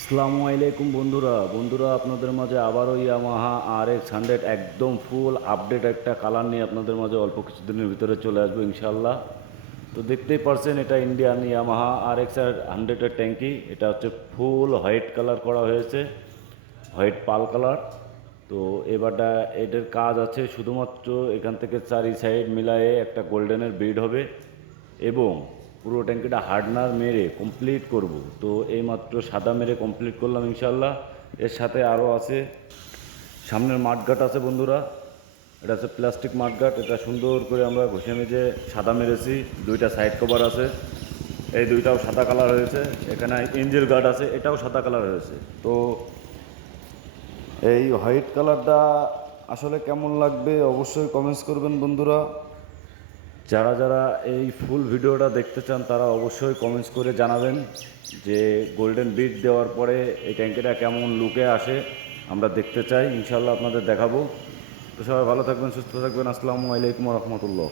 আসসালামু আলাইকুম বন্ধুরা আপনাদের মাঝে আবারও ইয়ামাহা RX 100 একদম ফুল আপডেট একটা কালার নিয়ে আপনাদের মাঝে অল্প কিছুদিনের ভিতরে চলে আসবো ইনশাল্লাহ। তো দেখতেই পারছেন এটা ইন্ডিয়ান ইয়ামাহা RX 100 ট্যাঙ্কি। এটা হচ্ছে ফুল হোয়াইট কালার করা হয়েছে, হোয়াইট পাল কালার। তো এবারটা এটার কাজ আছে শুধুমাত্র এখান থেকে চারি সাইড মিলায়ে একটা গোল্ডেনের বিড হবে এবং পুরো ট্যাঙ্কিটা হার্ডনার মেরে কমপ্লিট করব। তো এইমাত্র সাদা মেরে কমপ্লিট করলাম ইনশাল্লাহ। এর সাথে আরও আছে সামনের মাঠঘাট আছে বন্ধুরা, এটা হচ্ছে প্লাস্টিক মাঠঘাট। এটা সুন্দর করে আমরা ঘষে মেজে সাদা মেরেছি। দুইটা সাইড কভার আছে, এই দুইটাও সাদা কালার হয়েছে। এখানে ইঞ্জিল গার্ড আছে, এটাও সাদা কালার হয়েছে। তো এই হোয়াইট কালারটা আসলে কেমন লাগবে অবশ্যই কমেন্টস করবেন বন্ধুরা। যারা যারা এই ফুল ভিডিওটা দেখতে চান তারা অবশ্যই কমেন্টস করে জানাবেন যে গোল্ডেন বিট দেওয়ার পরে এই ট্যাঙ্কিটা কেমন লুকে আসে, আমরা দেখতে চাই। ইনশাল্লাহ আপনাদের দেখাবো। তো সবাই ভালো থাকবেন, সুস্থ থাকবেন। আসসালামু আলাইকুম রহমতুল্লাহ।